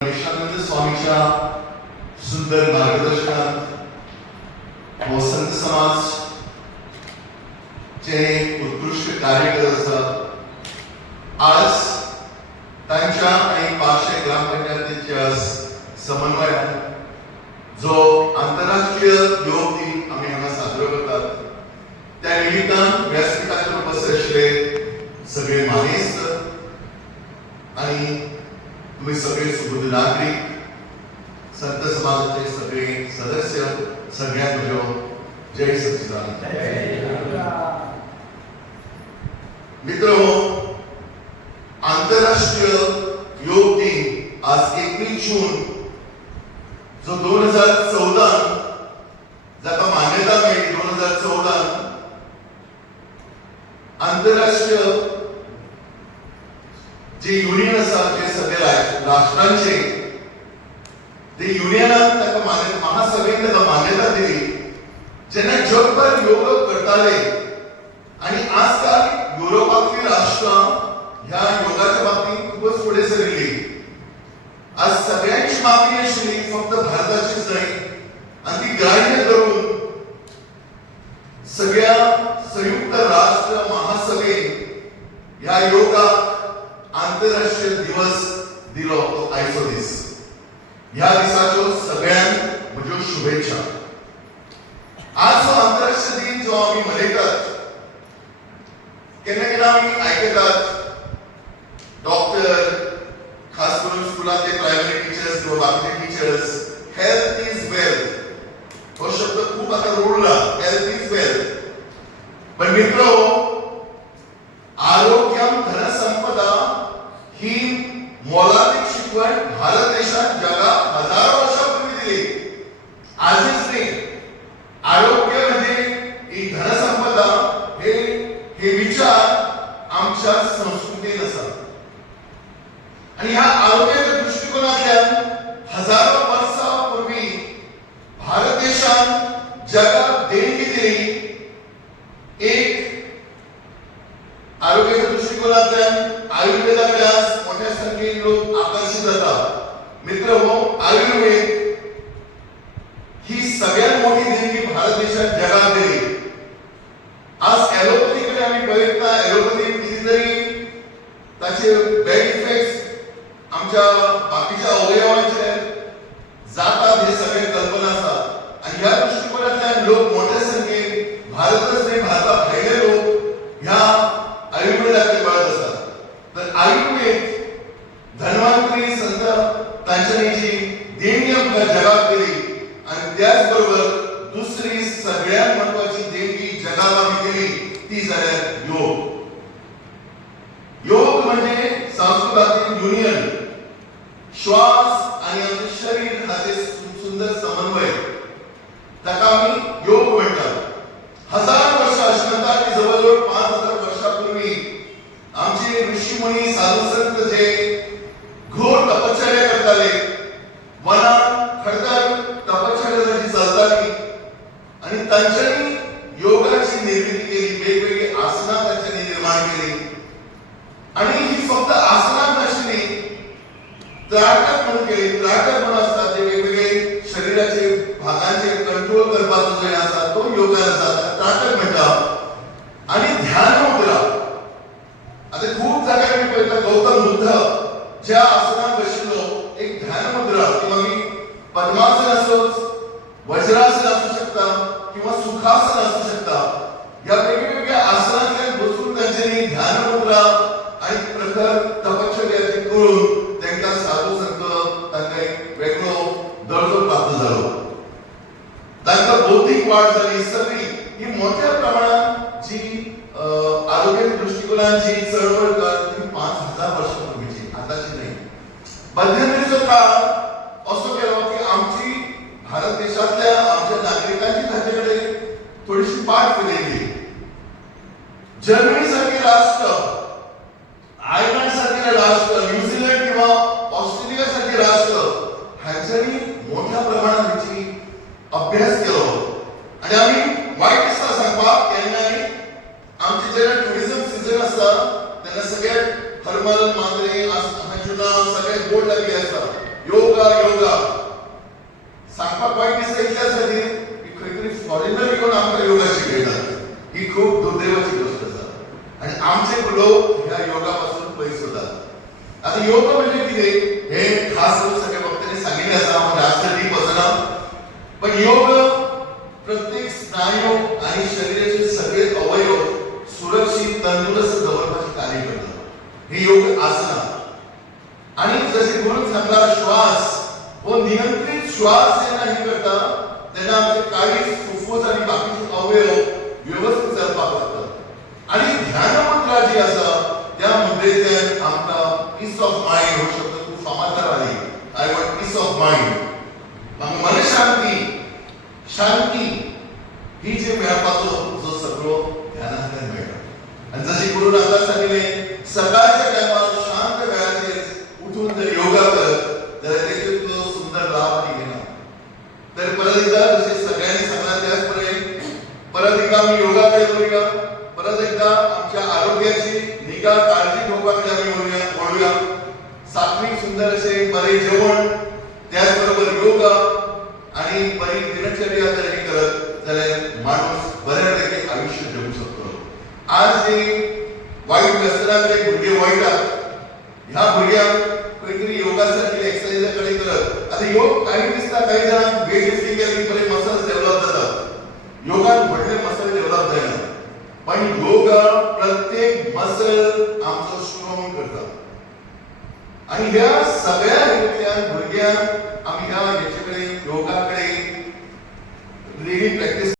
स्वामीच्या सुंदर मार्गदर्शनात हो संत समाज जे उत्कृष्ट कार्य करत आसा आज सगळे सुबुध नागरिक संत समाजाचे सगळे सदस्य सगळ्यांक म्हजो जय सच्चिदानंद. मित्र आंतरराष्ट्रीय योग दिन आज एकवीस जून, जो दोन हज़ार चौदा जाका मान्यता मेळ्ळी दोन हज़ार चौदा, आंतरराष्ट्रीय जे युनियन आसा जे सगळे राज- राष्ट्रांचे. ते युनियनान ताका मान्य महासभेन ताका मान्यता दिली जेन्ना जगभर योग करताले आणि आजकाल युरोपातली राष्ट्र ह्या योगाच्या बाबतीत खूपच पुढे सरली आज सगळ्यांची मागणी आशिल्ली फक्त भारताचीच नाही आणि ती ग्राह्य करून सगळ्या संयुक्त राष्ट्र महासभे ह्या योगाक आंतरराष्ट्रीय दिवस दिलो तो आयचो दीस. ह्या दिसाच्यो सगळ्यांक म्हज्यो शुभेच्छा. आज जो आंतरराष्ट्रीय दिन जो आम्ही मनयतात केन्ना केन्ना आमी आयकतात डॉक्टर खास करून स्कुलांतले प्रायमरी टिचर्स किंवा बाकीचे टिचर्स हेल्थ इज वेल्थ. हो शब्द खूप आता रुळला हेल्थ इज वेल्थ. पण मित्र आरोग्यम धनसंपदा ही मोलादिक शिकवण भारत देशात जगात हजारो वर्षापूर्वी दिली आजच नाही आरोग्य म्हणजे ही धनसंपदा हे हे विचार आमच्या संस्कृतीत आसा आणि ह्या आरोग्याच्या दृष्टिकोनातल्यान हजारो वर्सां पूर्वी भारत देशान जगात देणगी दिली? एक आरोग्याच्या दृष्टिकोनातल्यान आयुर्वेदाकडे मोठ्या संख्येने लोक आकर्षित जातात मित्र हो आयुर्वेद ही सगळ्यात मोठी देणगी भारत देशात जगात दिली. आज ॲलोपॅथीकडे आम्ही बघितला ॲलोपॅथी कितीतरी ताचे बॅड इफेक्ट्स आमच्या बाकीच्या अवयवांचे जातात हे सगळे कल्पना असतात. आणि ह्या दृष्टिकोनातल्या लोक मोठ्या संख्येन भारतच नाही भारता भायले लोक ह्या आयुर्वेदाकडे वळत असतात तर आयुर्वेद धन्वंतरी संत तांच्यानी जी देणगी आमच्या जगात दिली आणि त्याचबरोबर दुसरी सगळ्यात महत्वाची देणगी जगाला आम्ही दिली ती जाल्यार योग. योग म्हणजे संस्कृतातील युनियन श्वास आणि आमचे शरीर हा सुंदर समन्वय ताका आम्ही योग म्हणतात हजार वर्ष अशी म्हणतात की जवळजवळ पाच हजार वर्षापूर्वी आमचे ऋषीमुनी साधू संत जे घोर तपश्चर्या करताले वनात खडतर तपश्चर्यासाठी चालताली आणि योगाची निर्मिती केली वेगवेगळी आसना तांच्यांनी निर्माण केली. आणि ही फक्त आसनात नाशिल्ली त्राटक म्हणून केली. त्राटक म्हणून असतात जे वेगवेगळे शरीराचे भागांचे कंट्रोल करपाचो जे असा तो योगा आसा त्राटक म्हणटा आणि ध्यान मुद्रा आता खूप जागा मी पळयता गौतम बुद्ध ज्या आसनात बशिल्लो एक ध्यान मुद्रा किंवा मी पद्मासन असोच वज्रासन असू किंवा सुखासन असू शकता या वेगवेगळ्या आसनांतल्यान बसून त्यांच्यानी ध्यान मुद्रा आणि प्रखर तपश्चर्याचे करून तांकां साधू संत तांकां एक वेगळो दर्जो प्राप्त जालो तांकां बौद्धीक वाढ जाली सगळी. ही मोठ्या प्रमाणात जी आरोग्य दृष्टिकोनाची जी चळवळ कर ती पाच हजार वर्षापूर्वीची आताची नाही. मध्यंतरीचा काळ असो केलो की आमची भारत देशातल्या पाठ केलेली जर्मनी सारखे राष्ट्र आयर्लंड सारखे राष्ट्र न्यूझीलंड किंवा ऑस्ट्रेलिया सारखे राष्ट्र ह्यांच्यानी मोठ्या प्रमाणात ह्याची अभ्यास केलो. आणि आम्ही वाईट दिसता सांगपाक केन्नाय आमचे जेन्ना टुरिझम सीझन आसता तेन्ना सगळे हरमल मांद्रे हांचें सगळे बोर्ड लागले आसता योगा योगा. सांगपाक वायट दिसता इतल्याच खातीर की फॉरेनर येऊन आमकां योगा शिकयतात ही खूब दुर्दैवाची गोष्ट आसा आनी आमचे लोक ह्या योगा पासून पयस जातात आता योग म्हणजे कितें हे खास करून सगळ्या वक्त्यांनी सांगितले आसा हांव जास्त डीप वचना पण योग प्रत्येक स्नायू आणि शरीराचे सगळे अवयव सुरक्षित तंदुरुस्त दवरपाचे कार्य करतात. हे योग आसना. आणि जसे गुरुन सांगला श्वास हो नियंत्रित श्वास जेन्ना हे करता तेन्ना आमचे काळीज फुफ्फुस आणि बाकीचे अवयव व्यवस्थित चलपाक लागतात आणि ध्यान मुद्रा जी आसा त्या मुद्रेंतल्यान आमकां पीस ऑफ मायंड हो शब्द खूप फामाद जाली I want peace of mind म्हाका मनशांती शांती ही जे मेळपाचो जो सगळो ध्यानांतल्यान मेळटा गुरु जशें सांगले सकाळच्या टायमाला शांत वेळाचेर उठून जर योगा करत तर त्याचे तो सुंदर लाभ आनी घेणार. तर परत एकदा जसे सगळ्यांनी सांगणार त्याचप्रमाणे परत एकदा आम्ही योगा कडेन वळुया परत एकदा आमच्या आरोग्याची निगा काळजी घेवपाक आम्ही वळुया वळुया सात्विक सुंदर असे बरे जेवण त्याच बरोबर योगा आणि बरी दिनचर्या जर हे करत जाल्यार माणूस बऱ्यापैकी आयुष्य जगू शकतो. आज जे वाईट व्यसनाकडे गुडघे वळतात ह्या गुडघ्या काहीतरी योगासारखी एक्सरसाइजकडे करत. आता योग काही दिसता काही जण वेळ घेतली गेली पहिले मसल्स डेव्हलप जातात योगात म्हटले मसल डेव्हलप झाला. पण योग प्रत्येक मसल आमचं स्ट्रॉंग करतात. आणि ह्या सगळ्या रीतल्या भुरग्यांक आम्ही ह्या याच्याकडे योगाकडे डेली प्रॅक्टिस